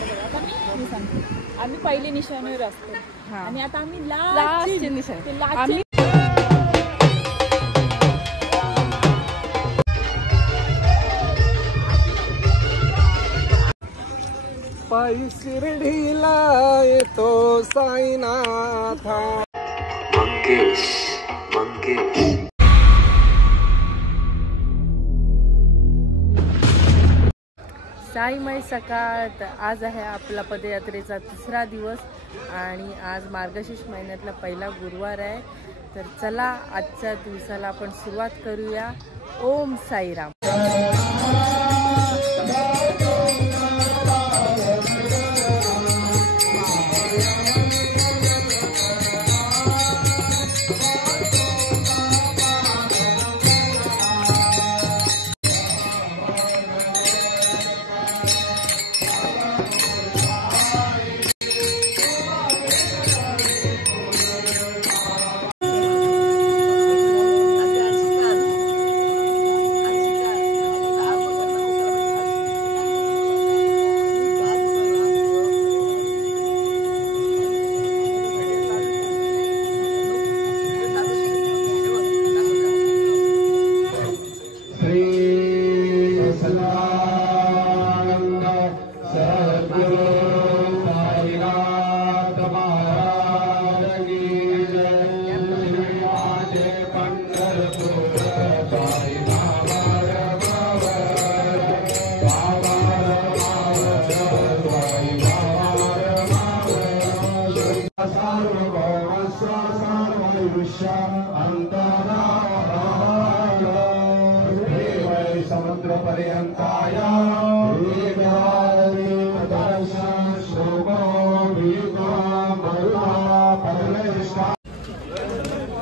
आता मी सांगते, आम्ही पहिली निशाणीवर असतो आणि आता आम्ही लास्ट निशाणी पायी शिर्डीला येतो साईनाथा. मंगेश साईमय सकाळ. आज आहे आपला पदयात्रेचा 3रा दिवस आणि आज मार्गशीर्ष महिन्यातला पहिला गुरुवार आहे. तर चला आजच्या दिवसाला आपण सुरुवात करूया. ओम साईराम.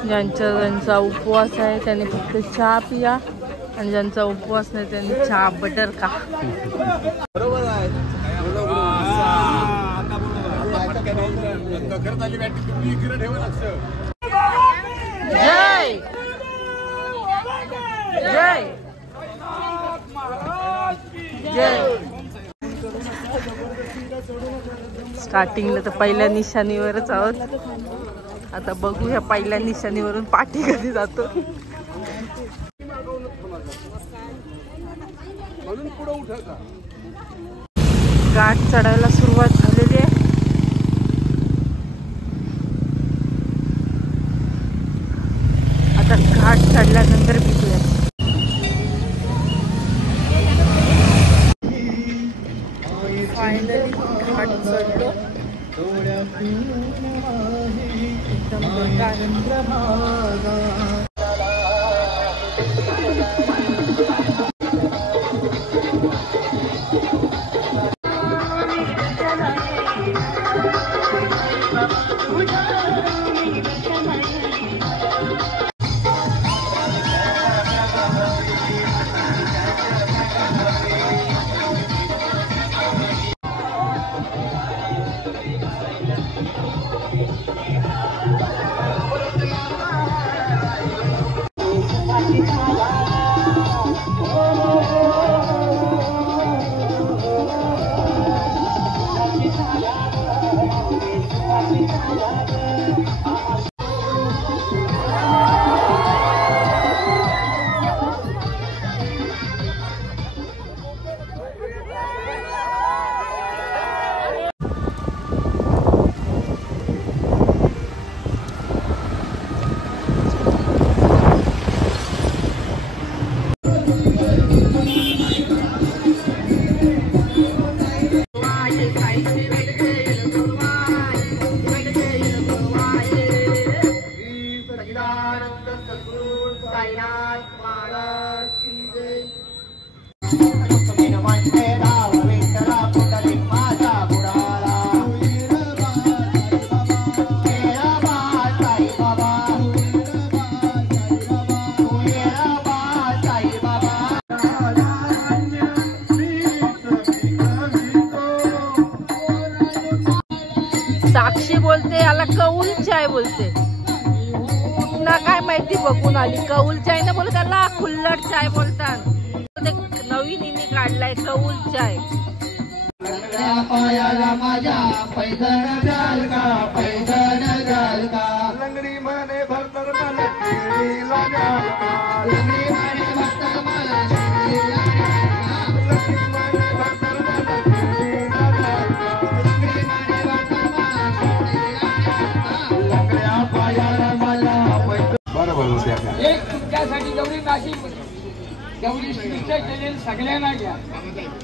ज्यांचा उपवास आहे त्यांनी फक्त चहा पिया आणि ज्यांचा उपवास नाही त्यांनी चहा बटर खा. जय जय जय. स्टार्टिंगला तर पहिल्या निशाणीवरच आहोत. आता बघू ह्या पहिल्या निशाणीवरून पाठी कधी जातो. घाट चढायला सुरुवात झालेली आहे. आता घाट चढल्यानंतर भेटूया. फायनली घाट चढलो. साक्षी बोलते याला कौल चाय बोलते. कुठना काय माहिती बघून आली. कौल चाय ना बोलत त्याला खुल्लट चाय बोलतात. नवीन हिने काढलाय कौल चाय. पैदल जाल का पैदल जाल का लंगडी माने भरतर मला शिर्डीला जाल का लंगडी माने भरतर मला शिर्डीला जाल का लंगडी माने भरतर मला शिर्डीला जाल का लंगडी माने भरतर मला शिर्डीला जाल का लंगड्या पायाला मला बरोबर एक तुमच्यासाठी गौरी नाशिक गौरी श्रीचं केलेलं सगळ्यांना घ्या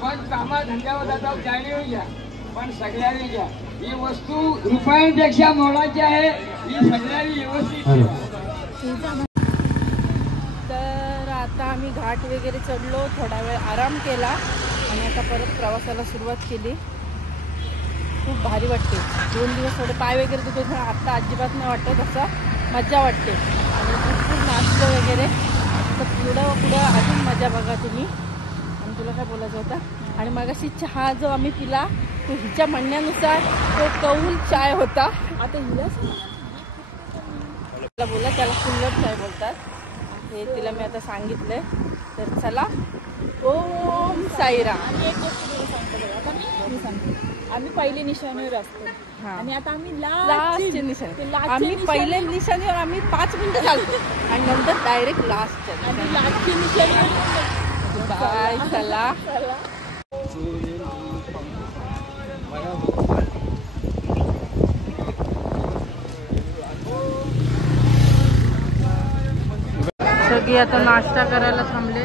पण कामा धंद्यावर जाता जाणीव घ्या पण सगळ्यांनी घ्या ही वस्तू रुपयांपेक्षा मोलाची आहे ही सगळ्यांनी व्यवस्थित तर आता आम्ही घाट वगैरे चढलो, थोडा वेळ आराम केला आणि आता परत प्रवासाला सुरुवात केली. खूप भारी वाटते. 2 दिवस थोडे पाय वगैरे दुखत पण आत्ता अजिबात नाही वाटत, असं मजा वाटते. आणि खूप नाचलो वगैरे तर पुढं अजून मजा बघा तुम्ही. आणि तुला काय बोलायचं होतं. आणि मगाशी चहा जो आम्ही पिला तो हिच्या म्हणण्यानुसार तो कौल चाय होता. आता हिला बोला त्याला कुल्लड चाय बोलतात, हे तिला मी आता सांगितलंय. तर चला ओम साईराम. आणि एक गोष्ट तुला सांगतो बघा, आता मी सांगते. आम्ही पहिले निशाणीवर असतो आणि आता आम्ही लास्टचे निशाणी. आम्ही पहिले निशाणीवर आम्ही 5 मिनिटं चालतो आणि नंतर डायरेक्ट लास्टच्या आणि लास्टची निशाणी. बाय. चला सगळी आता नाश्ता करायला थांबले.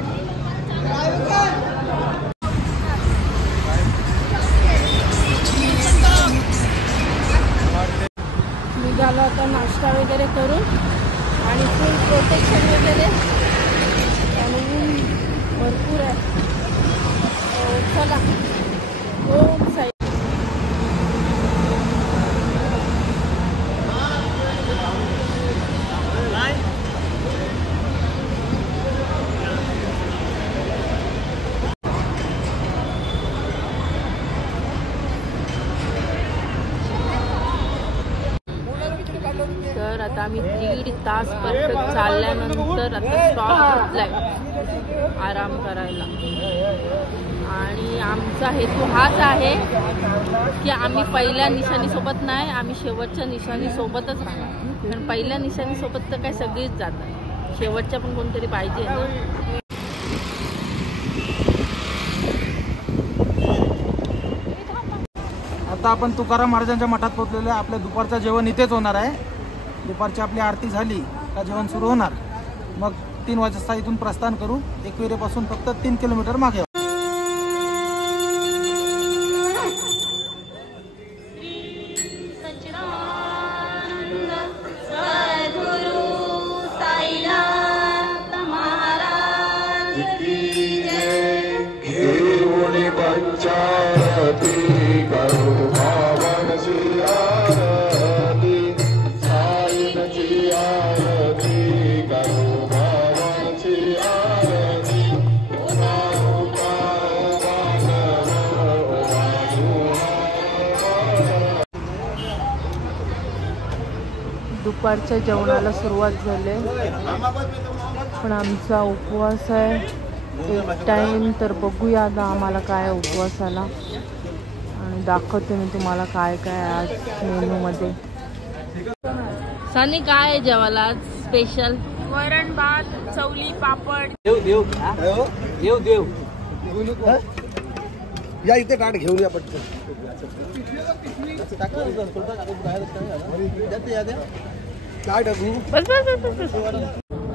निघालो आता नाश्ता वगैरे करून आणि फुल प्रोटेक्शन वगैरे आणि ऊन भरपूर आहे. चला ओम साई. तर आता आम्ही 1.5 तास परफेक्ट चालल्यानंतर आता स्टॉप घेतलाय आराम करायला. आणि आमचा हेतू हाच आहे की आम्ही पहिल्या निशाणीसोबत नाही, आम्ही शेवटच्या निशाणीसोबतच राहणार. कारण पहिल्या निशाणीसोबत तर काय सगळीच जातात, शेवटच्या पण कोणतरी पाहिजे ना. आता आपण तुकाराम महाराजांच्या मठात पोहोचलेलो आहे. आपलं दुपारचं जेवण इथेच होणार आहे. दुपारची आपली आरती झाली का जेवण सुरू होणार. मग 3 वाजता इथून प्रस्थान करू. एकविरेपासून फक्त 3 किलोमीटर मागे. दुपारच्या जेवणाला सुरुवात झाली, पण आमचा उपवास आहे एक टाइम. तर बघूया आता आम्हाला काय उपवासाला, आणि दाखवते मी तुम्हाला काय काय आज मेनूमध्ये. सनी काय आहे जेवायला आज स्पेशल? वरण भात, चवली, पापड. देव या इथे ताट घेऊन या पटकन.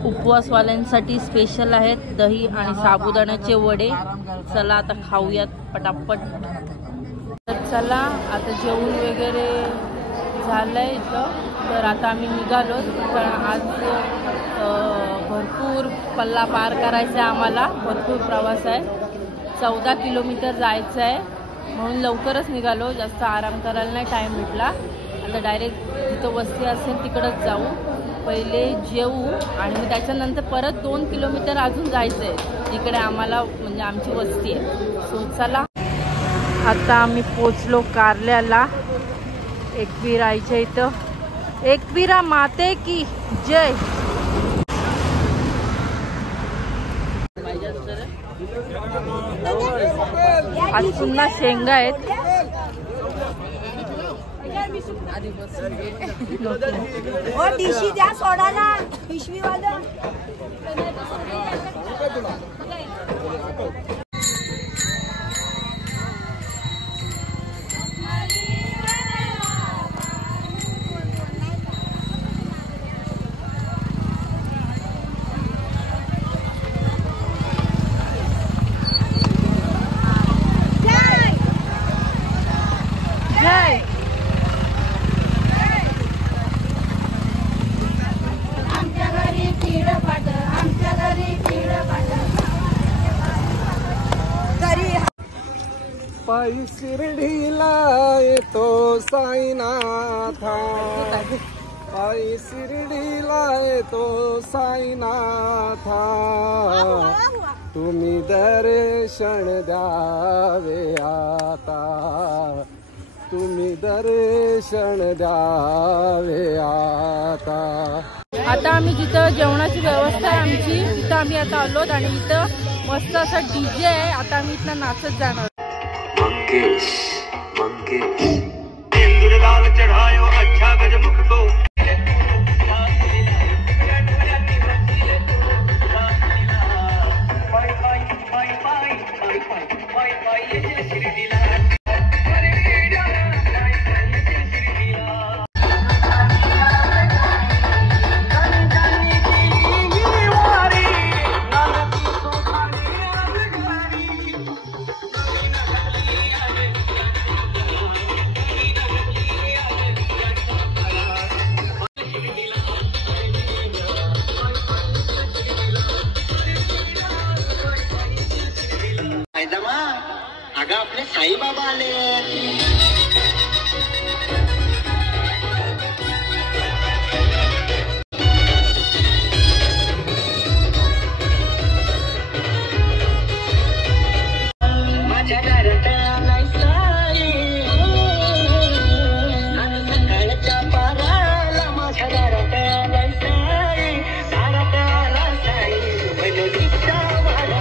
उपवासवाल्यांसाठी स्पेशल आहेत दही आणि साबुदाण्याचे वडे. चला आता खाऊयात पटापट. तर चला आता जेवण वगैरे झालंय इथं. तर आता आम्ही निघालो, कारण आज भरपूर पल्ला पार करायचा आहे आम्हाला. भरपूर प्रवास आहे, 14 किलोमीटर जायचं आहे. म्हणून लवकरच निघालो, जास्त आराम करायला नाही टाईम भेटला. आता डायरेक्ट जिथं वस्ती असेल तिकडंच जाऊ. पहिले जेवू आणि मग त्याच्यानंतर परत 2 किलोमीटर अजून जायचं आहे जिकडे आम्हाला म्हणजे आमची वस्ती आहे. सो चला आता आम्ही पोचलो कारल्याला. एकविराच्या इथं. एकविरा माते की जय. आज पुन्हा शेंगा आहेत. आधी बसून घे. हो डिशी द्या सोडायला पिशवीवालं. पायी शिर्डीला येतो साईनाथा, पायी शिर्डीला येतो साईनाथा, तुम्ही दर्शन द्यावे आता, तुम्ही दर्शन द्यावे आता. आता आम्ही जिथं जेवणाची व्यवस्था आहे आमची तिथं आम्ही आता आलोत आणि इथं मस्त असं डीजे आहे. आता आम्ही इथं नाचत जाणार. मंगेश मंगेश इंद्रदाल चढ़ायो अच्छा गजमुख को अगं आपले साईबाबा आले. माझ्या घरात आलाय साई, आज सकाळच्या पाराला माझ्या घरात आलाय साई, दारात आला साई मनोनीचा वारा.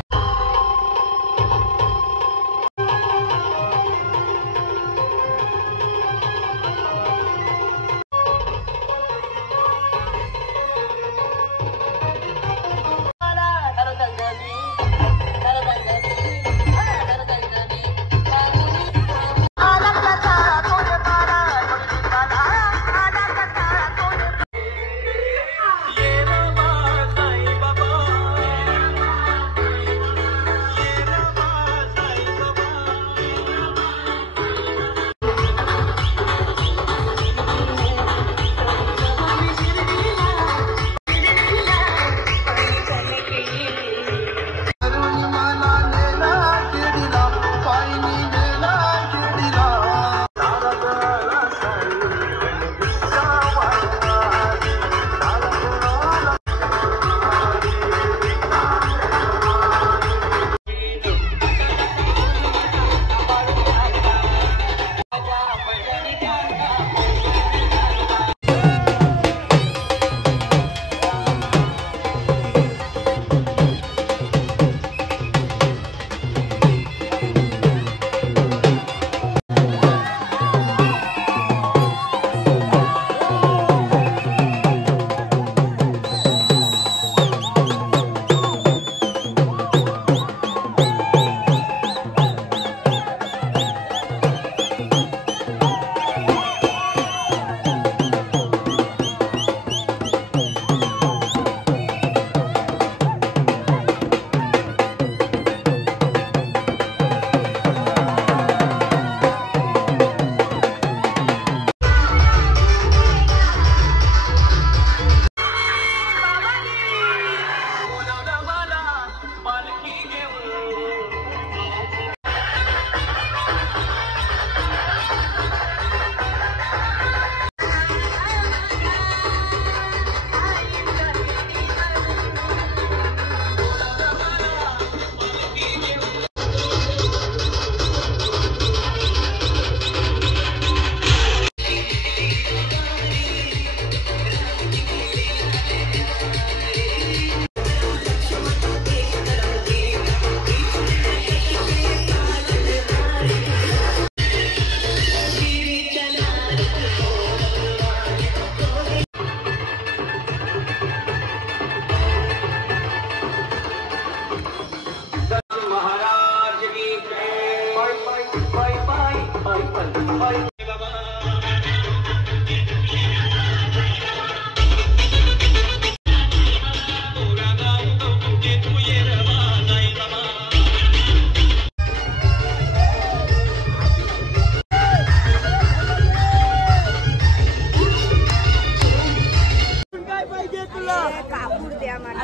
कापूर द्या मला.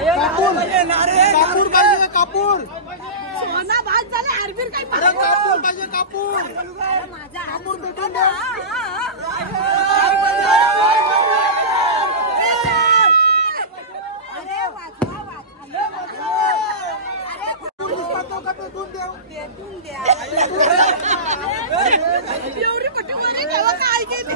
कापूर पाहिजे कापूर सोना बाद झाला आरबीर काय कापूर पाहिजे कापूर माझा कापूर भेटून द्या. अरे वाचवा वाचवा भेटून द्या एवढी पट्टी मध्ये तेव्हा काय केली.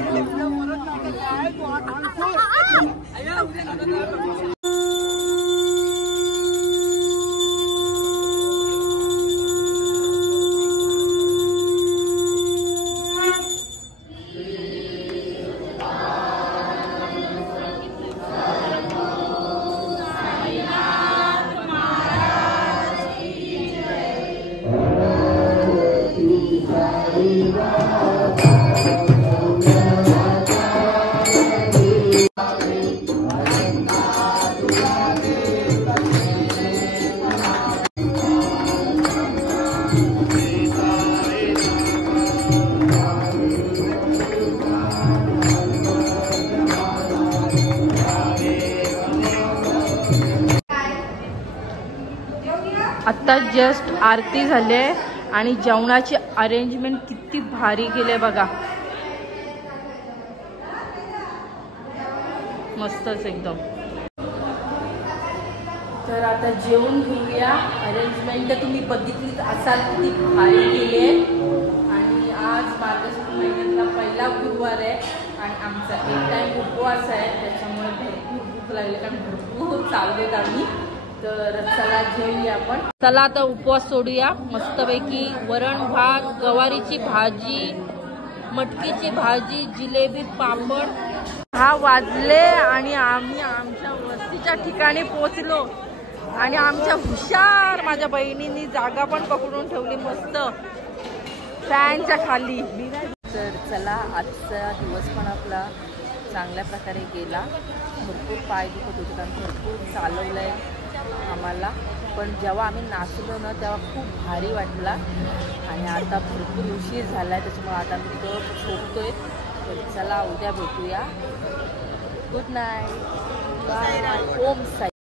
आत्ता जस्ट आरती झाली आणि जेवणाची अरेंजमेंट किती भारी केली बघा. मस्तच एकदम. तर आता जेवण घेऊया. अरेंजमेंट तुम्ही बघितलीच असाल किती भारी केली आहे. आणि आज मार्गशीर्ष महिन्यातला पहिला गुरुवार आहे आणि आमचा एक टाइम उपवास आहे. त्याच्यामुळे भरपूर भूक लागली कारण भरपूर चाललेत आम्ही. तर चला जेवूया आपण. चला आता उपवास सोडूया. मस्तपैकी वरण भात, गवारीची भाजी, मटकीची भाजी, जिलेबी, पापड. 6 वाजले आणि आम्ही आमच्या वस्तीच्या ठिकाणी पोहोचलो. आणि आमच्या हुशार माझ्या बहिणींनी जागा पण पकडून ठेवली मस्त फॅनच्या खाली. तर चला आजचा दिवस पण आपला चांगल्या प्रकारे गेला. भरपूर पाय दुखत होते कारण भरपूर चालवलं आहे आम्हाला. पण जेव्हा आम्ही नाचलो ना तेव्हा खूप भारी वाटला. आणि आता भरपूर उशीर झाला आहे त्याच्यामुळे आता मी तो झोपतोय. तर चला उद्या भेटूया. Good night. बाय. ओम साई.